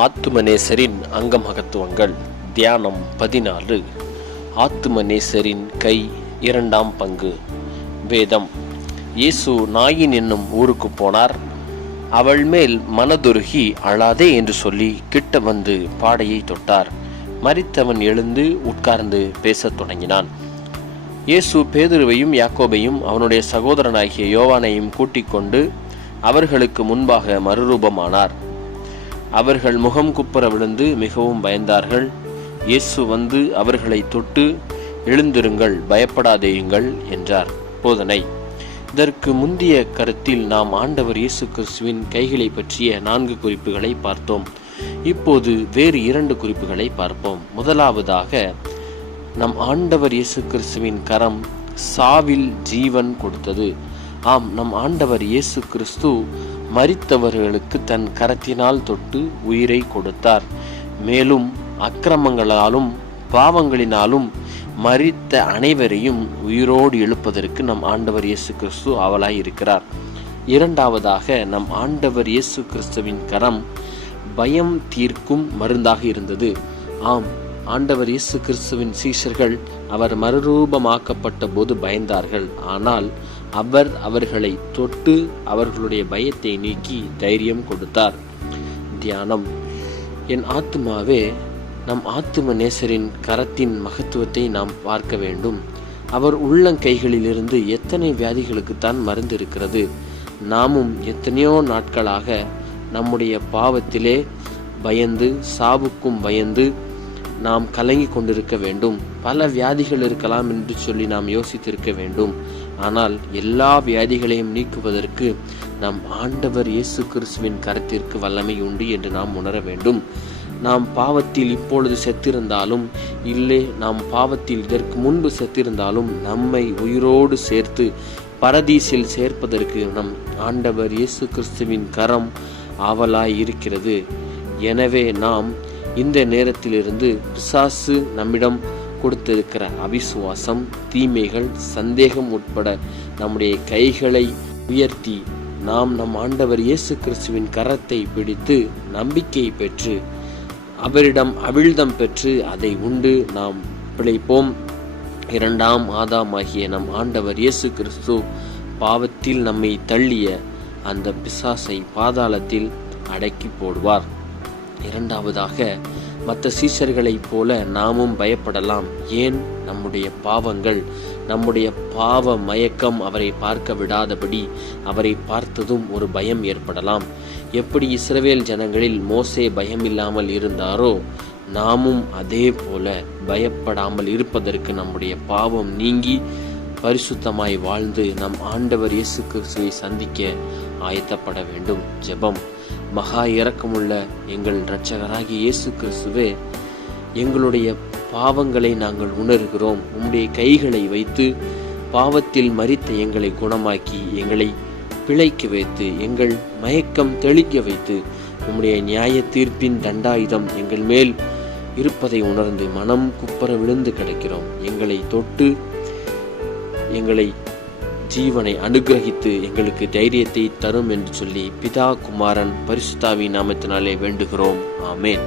ஆத்துமநேசரின் அங்கமகத்துவங்கள். தியானம் 14. ஆத்துமநேசரின் கை, 2ஆம் பங்கு. வேதம். இயேசு நாயின் என்னும் ஊருக்கு போனார். அவள் மேல் மனதுருகி அழாதே என்று சொல்லி கிட்ட வந்து பாடையை தொட்டார். மரித்தவன் எழுந்து உட்கார்ந்து பேசத் தொடங்கினான். இயேசு பேதுருவையும் யாக்கோபையும் அவனுடைய சகோதரனாகிய யோவானையும் கூட்டிக் கொண்டு அவர்களுக்கு முன்பாக மறுரூபமானார். அவர்கள் முகம் குப்புற விழுந்து மிகவும் பயந்தார்கள். இயேசு வந்து அவர்களை தொட்டு, எழுந்திருங்கள், பயப்படாதேயுங்கள் என்றார். போதனை. இதற்கு முந்தைய கருத்தில் நாம் ஆண்டவர் இயேசு கிறிஸ்துவின் கைகளை பற்றிய 4 குறிப்புகளை பார்த்தோம். இப்போது வேறு 2 குறிப்புகளை பார்ப்போம். முதலாவதாக, நம் ஆண்டவர் இயேசு கிறிஸ்துவின் கரம் சாவில் ஜீவன் கொடுத்தது. ஆம், நம் ஆண்டவர் இயேசு கிறிஸ்து மரித்தவர்களுக்கு தன் கரத்தினால் தொட்டு உயிரை கொடுத்தார். மேலும் அக்கிரமங்களாலும் பாவங்களினாலும் மரித்த அனைவரையும் உயிரோடு எழுப்பதற்கு நம் ஆண்டவர் இயேசு கிறிஸ்து ஆவலாய் இருக்கிறார். இரண்டாவதாக, நம் ஆண்டவர் இயேசு கிறிஸ்துவின் கரம் பயம் தீர்க்கும் மருந்தாக இருந்தது. ஆம், ஆண்டவர் இயேசு கிறிஸ்துவின் சீஷர்கள் அவர் மறுரூபமாக்கப்பட்ட போது பயந்தார்கள். ஆனால் அவர் அவர்களை தொட்டு அவர்களுடைய பயத்தை நீக்கி தைரியம் கொடுத்தார். தியானம். என் ஆத்துமாவே, நம் ஆத்தும நேசரின் கரத்தின் மகத்துவத்தை நாம் பார்க்க வேண்டும். அவர் உள்ளங்கைகளிலிருந்து எத்தனை வியாதிகளுக்குத்தான் மருந்து இருக்கிறது. நாமும் எத்தனையோ நாட்களாக நம்முடைய பாவத்திலே பயந்து, சாவுக்கும் பயந்து நாம் கலங்கி கொண்டிருக்க வேண்டும். பல வியாதிகள் இருக்கலாம் என்று சொல்லி நாம் யோசித்திருக்க வேண்டும். ஆனால் எல்லா வியாதிகளையும் நீக்குவதற்கு நம் ஆண்டவர் இயேசு கிறிஸ்துவின் கரத்திற்கு வல்லமை உண்டு என்று நாம் உணர வேண்டும். நாம் பாவத்தில் இப்பொழுது செத்திருந்தாலும், இல்லை நாம் பாவத்தில் இதற்கு முன்பு செத்திருந்தாலும், நம்மை உயிரோடு சேர்த்து பரதீசில் சேர்ப்பதற்கு நம் ஆண்டவர் இயேசு கிறிஸ்துவின் கரம் ஆவலாய் இருக்கிறது. எனவே நாம் இந்த நேரத்திலிருந்து பிசாசு நம்மிடம் கொடுத்திருக்கிற அவிசுவாசம், தீமைகள், சந்தேகம் உட்பட நம்முடைய கைகளை உயர்த்தி நாம் நம் ஆண்டவர் இயேசு கிறிஸ்துவின் கரத்தை பிடித்து நம்பிக்கை பெற்று அவரிடம் அவிழ்தம் பெற்று அதை உண்டு நாம் பிழைப்போம். 2ஆம் ஆதாமாகிய நம் ஆண்டவர் இயேசு கிறிஸ்து பாவத்தில் நம்மை தள்ளிய அந்த பிசாசை பாதாளத்தில் அடக்கி போடுவார். இரண்டாவதாக, மற்ற சீஷர்களைப் போல நாமும் பயப்படலாம். ஏன்? நம்முடைய பாவங்கள், நம்முடைய பாவ மயக்கம் அவரை பார்க்க விடாதபடி அவரை பார்த்ததும் ஒரு பயம் ஏற்படலாம். எப்படி இஸ்ரவேல் ஜனங்களில் மோசே பயமில்லாமல் இருந்தாரோ, நாமும் அதே போல பயப்படாமல் இருப்பதற்கு நம்முடைய பாவம் நீங்கி பரிசுத்தமாய் வாழ்ந்து நம் ஆண்டவர் இயேசு கிறிஸ்துவை சந்திக்க ஆயத்தப்பட வேண்டும். ஜெபம். மகா இரக்கமுள்ள எங்கள் இரட்சகராகிய இயேசு கிறிஸ்துவே, எங்களுடைய பாவங்களை நாங்கள் உணர்கிறோம். உம்முடைய கைகளை வைத்து பாவத்தில் மரித்த எங்களை குணமாக்கி, எங்களை பிழைக்க வைத்து, எங்கள் மயக்கம் தெளிக்க வைத்து, உம்முடைய நியாய தீர்ப்பின் தண்டாயுதம் எங்கள் மேல் இருப்பதை உணர்ந்து மனம் குப்பர விழுந்து கிடக்கிறோம். எங்களை தொட்டு எங்களை ஜீவனை அனுகிரகித்து எங்களுக்கு தைரியத்தை தரும் என்று சொல்லி பிதா, குமாரன், பரிசுத்தாவின் நாமத்தினாலே வேண்டுகிறோம். ஆமேன்.